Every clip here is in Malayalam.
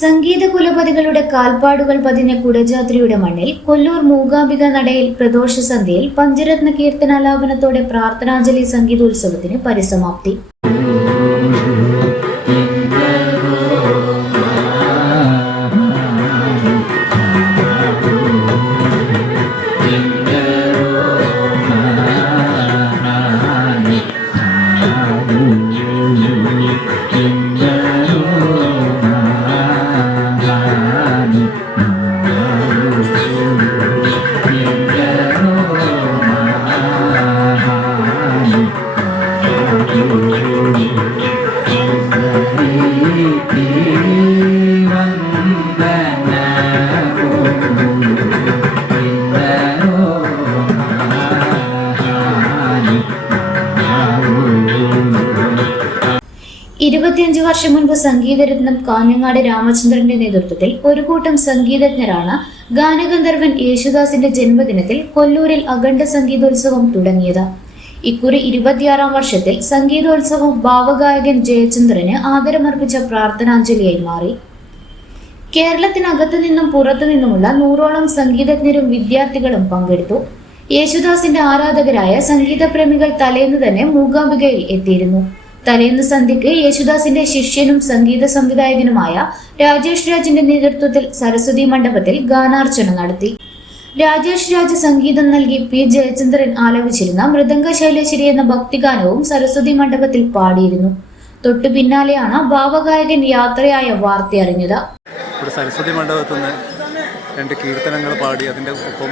സംഗീത കുലപതികളുടെ കാൽപ്പാടുകൾ പതിഞ്ഞ കുടജാത്രിയുടെ മണ്ണിൽ കൊല്ലൂർ മൂകാംബിക നടയിൽ പ്രദോഷ സന്ധ്യയിൽ പഞ്ചരത്ന കീർത്തനാലാപനത്തോടെ പ്രാർത്ഥനാഞ്ജലി സംഗീതോത്സവത്തിന് പരിസമാപ്തി. ഇരുപത്തിയഞ്ച് വർഷം മുൻപ് സംഗീതരത്നം കാഞ്ഞങ്ങാട് രാമചന്ദ്രന്റെ നേതൃത്വത്തിൽ ഒരു കൂട്ടം സംഗീതജ്ഞരാണ് ഗാനഗന്ധർവൻ യേശുദാസിന്റെ ജന്മദിനത്തിൽ കൊല്ലൂരിൽ അഖണ്ഡ സംഗീതോത്സവം തുടങ്ങിയത്. ഇക്കുറി ഇരുപത്തിയാറാം വർഷത്തിൽ സംഗീതോത്സവം ഭാവഗായകൻ ജയചന്ദ്രന് ആദരമർപ്പിച്ച പ്രാർത്ഥനാഞ്ജലിയായി മാറി. കേരളത്തിനകത്തു നിന്നും പുറത്തു നിന്നുമുള്ള നൂറോളം സംഗീതജ്ഞരും വിദ്യാർത്ഥികളും പങ്കെടുത്തു. യേശുദാസിന്റെ ആരാധകരായ സംഗീതപ്രേമികൾ തലേന്ന് തന്നെ മൂകാംബികയിൽ എത്തിയിരുന്നു. തലേന്ന് സന്ധ്യയ്ക്ക് യേശുദാസിന്റെ ശിഷ്യനും സംഗീത സംവിധായകനുമായ രാജേഷ് രാജിന്റെ നേതൃത്വത്തിൽ സരസ്വതി മണ്ഡപത്തിൽ ഗാനാർച്ചന നടത്തി. രാജേഷ് രാജ് സംഗീതം നൽകി പി ജയചന്ദ്രൻ ആലപിച്ചിരുന്ന മൃദംഗ ശൈലശ്ശേരി എന്ന ഭക്തിഗാനവും സരസ്വതി മണ്ഡപത്തിൽ പാടിയിരുന്നു. തൊട്ടു പിന്നാലെയാണ് ഭാവഗായകൻ യാത്രയായ വാർത്തയറിഞ്ഞത്. ഇവിടെ സരസ്വതി മണ്ഡപത്തിൽ നിന്ന് രണ്ട് കീർത്തനങ്ങൾ പാടി അതിന്റെ ഒപ്പം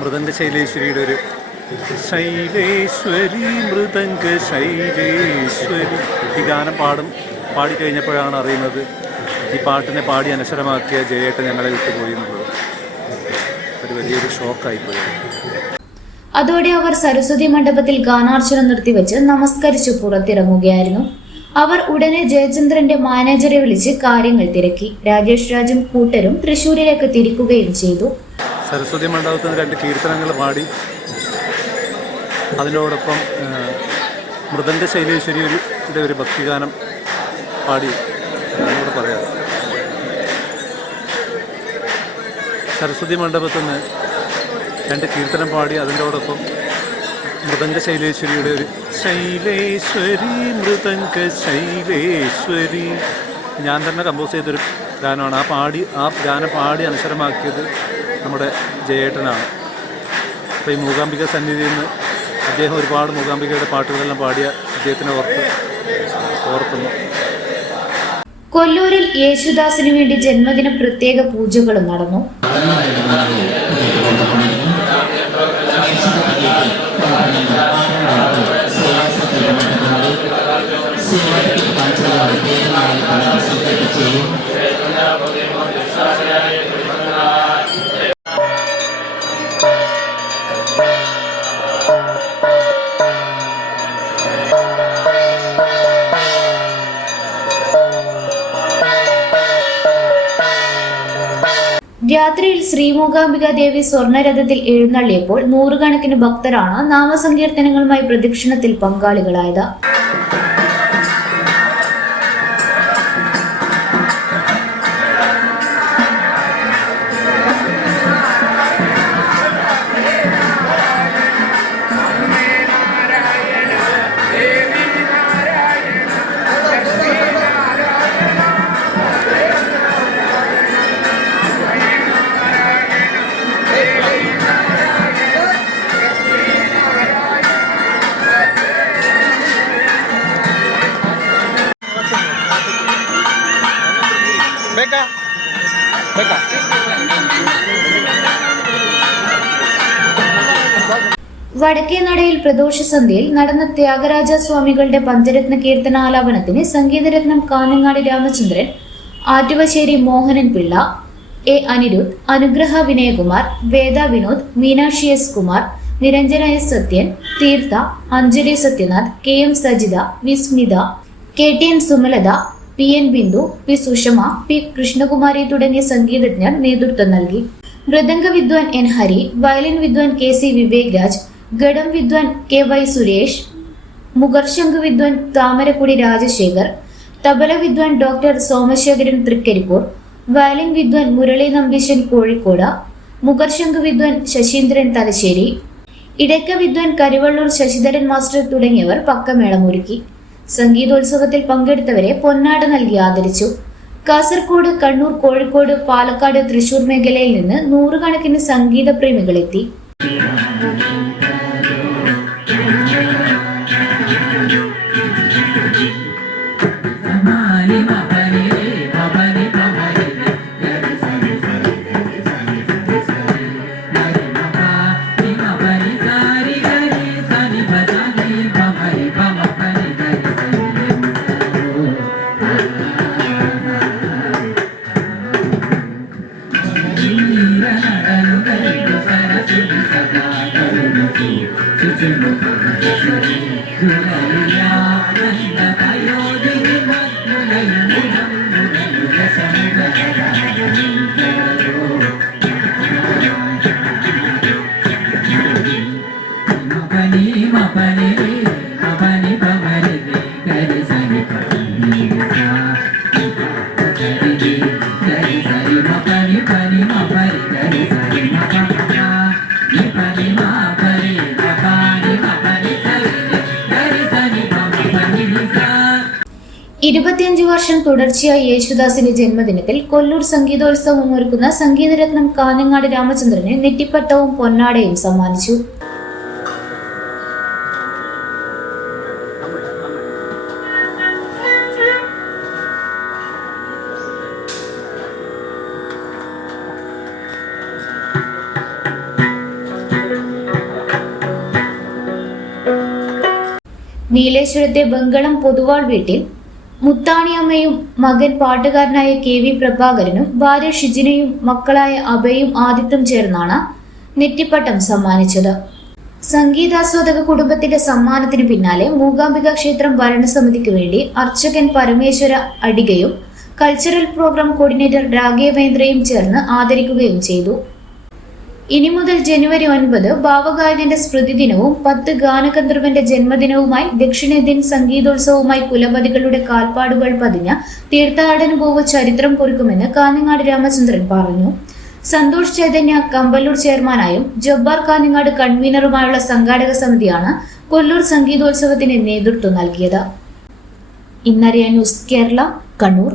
മൃദംഗ ശൈലേശ്വരിയുടെ ഒരു ശൈലേശ്വരി മൃദംഗ ശൈലേശ്വരി. ഈ ഗാനം പാടും പാടിക്കഴിഞ്ഞപ്പോഴാണ് അറിയുന്നത് ഈ പാട്ടിനെ പാടി അനശ്വരമാക്കിയ ജയേട്ടൻ ഞങ്ങളെ വിട്ടുപോയി എന്നുള്ളത്. ഒരു വലിയൊരു ഷോക്കായി പോയി അതോടെ അവർ സരസ്വതി മണ്ഡപത്തിൽ ഗാനാർച്ചന നിർത്തിവെച്ച് നമസ്കരിച്ചു പുറത്തിറങ്ങുകയായിരുന്നു. അവർ ഉടനെ ജയചന്ദ്രന്റെ മാനേജറെ വിളിച്ച് കാര്യങ്ങൾ തിരക്കി. രാജേഷ് രാജും കൂട്ടരും തൃശൂരിലേക്ക് തിരിക്കുകയും ചെയ്തു. സരസ്വതി മണ്ഡപത്തിൽ രണ്ട് കീർത്തനങ്ങൾ പാടി അതിനോടൊപ്പം മൃദംഗ ശൈലേശ്വരി ഒരു യുടെ ഒരു ഭക്തിഗാനം പാടി എന്നോട് പറയാം. സരസ്വതി മണ്ഡപത്തിൽ നിന്ന് രണ്ട് കീർത്തനം പാടി അതിന്റെടൊപ്പം മൃദംഗ ശൈലേശ്വരിയുടെ ഒരു ശൈലേശ്വരി മൃദംഗ ശൈലേശ്വരി. ഞാൻ തന്നെ കമ്പോസ് ചെയ്തൊരു ഗാനമാണ്. ആ പാടി ആ ഗാനം പാടി അനുസരമാക്കിയത് നമ്മുടെ ജയേട്ടനാണ്. അപ്പോൾ ഈ മൂകാംബിക സന്നിധിയിൽ നിന്ന് അദ്ദേഹം ഒരുപാട് മൂകാംബികയുടെ പാട്ടുകളെല്ലാം പാടിയ അദ്ദേഹത്തിനെ ഓർത്ത് ഓർക്കുന്നു. കൊല്ലൂരിൽ യേശുദാസിനു വേണ്ടി ജന്മദിന പ്രത്യേക പൂജകളും നടന്നു. ശ്രീമൂകാംബിക ദേവി സ്വർണരഥത്തിൽ എഴുന്നള്ളിയപ്പോൾ നൂറുകണക്കിന് ഭക്തരാണ് നാമസങ്കീർത്തനങ്ങളുമായി പ്രദക്ഷിണത്തിൽ പങ്കാളികളായത്. വടക്കേ നടയിൽ പ്രദോഷ സന്ധ്യയിൽ നടന്ന ത്യാഗരാജ സ്വാമികളുടെ പഞ്ചരത്ന കീർത്തനാലാപനത്തിന് സംഗീതരത്നം Kanhangadi Ramachandran Attuvassery Mohanan Pillai A Anirudh Anugraha Vinayakumar Veda Vinod Meenakshi S Kumar Niranjana S Sathyan Theertha Anjali Sathyanath K M Sajitha Vismitha K T N Sumalatha P N Bindu P Sushama P Krishnakumari തുടങ്ങിയ സംഗീതജ്ഞർ നേതൃത്വം നൽകി. മൃദംഗ വിദ്വാൻ എൻ ഹരി വയലിൻ വിദ്വാൻ കെ സി വിവേക് രാജ് ഘടം വിദ്വാൻ കെ വൈ സുരേഷ് മുഗർശംഖ് വിദ്വാൻ താമരക്കുടി രാജശേഖർ തബല വിദ്വാൻ ഡോക്ടർ സോമശേഖരൻ തൃക്കരിപ്പൂർ വയലിൻ വിദ്വാൻ മുരളി നമ്പീശൻ കോഴിക്കോട് മുഗർശംഖ് വിദ്വാൻ ശശീന്ദ്രൻ തലശ്ശേരി ഇടയ്ക്ക വിദ്വാൻ കരുവള്ളൂർ ശശിധരൻ മാസ്റ്റർ തുടങ്ങിയവർ പക്കമേളമൊരുക്കി. സംഗീതോത്സവത്തിൽ പങ്കെടുത്തവരെ പൊന്നാട നൽകി ആദരിച്ചു. കാസർകോട് കണ്ണൂർ കോഴിക്കോട് പാലക്കാട് തൃശൂർ മേഖലയിൽ നിന്ന് നൂറുകണക്കിന് സംഗീത പ്രേമികളെത്തി పని మా పని ഇരുപത്തിയഞ്ച് വർഷം തുടർച്ചയായി യേശുദാസിന്റെ ജന്മദിനത്തിൽ കൊല്ലൂർ സംഗീതോത്സവം ഒരുക്കുന്ന സംഗീതരത്നം കാഞ്ഞങ്ങാട് രാമചന്ദ്രനെ നെറ്റിപ്പട്ടവും പൊന്നാടയും സമ്മാനിച്ചു. നീലേശ്വരത്തെ ബംഗളം പൊതുവാൾ വീട്ടിൽ മുത്താണിയമ്മയും മകൻ പാട്ടുകാരനായ കെ വി പ്രഭാകരനും ഭാര്യ ഷിജിനയും മക്കളായ അഭയും ആദിത്യം ചേർന്നാണ് നെറ്റിപ്പട്ടം സമ്മാനിച്ചത്. സംഗീതാസ്വാദക കുടുംബത്തിന്റെ സമ്മാനത്തിന് പിന്നാലെ മൂകാംബിക ക്ഷേത്രം ഭരണസമിതിക്ക് വേണ്ടി അർച്ചകൻ പരമേശ്വര അടികയും കൾച്ചറൽ പ്രോഗ്രാം കോർഡിനേറ്റർ രാഘവേന്ദ്രയും ചേർന്ന് ആദരിക്കുകയും ചെയ്തു. ഇനി മുതൽ ജനുവരി ഒൻപത് ഭാവഗായകന്റെ സ്മൃതി ദിനവും പത്ത് ഗാനഗന്ധർവന്റെ ജന്മദിനവുമായി ദക്ഷിണേന്ത്യൻ സംഗീതോത്സവവുമായി കുലപതികളുടെ കാൽപ്പാടുകൾ പതിഞ്ഞ തീർത്ഥാടന പോവ് ചരിത്രം കുറിക്കുമെന്ന് കാഞ്ഞങ്ങാട് രാമചന്ദ്രൻ പറഞ്ഞു. സന്തോഷ് ചൈതന്യ കമ്പല്ലൂർ ചെയർമാനായും ജബ്ബാർ കാഞ്ഞങ്ങാട് കൺവീനറുമായുള്ള സംഘാടക സമിതിയാണ് കൊല്ലൂർ സംഗീതോത്സവത്തിന് നേതൃത്വം നൽകിയത്. ഇന്നറിയ ന്യൂസ് കേരള കണ്ണൂർ.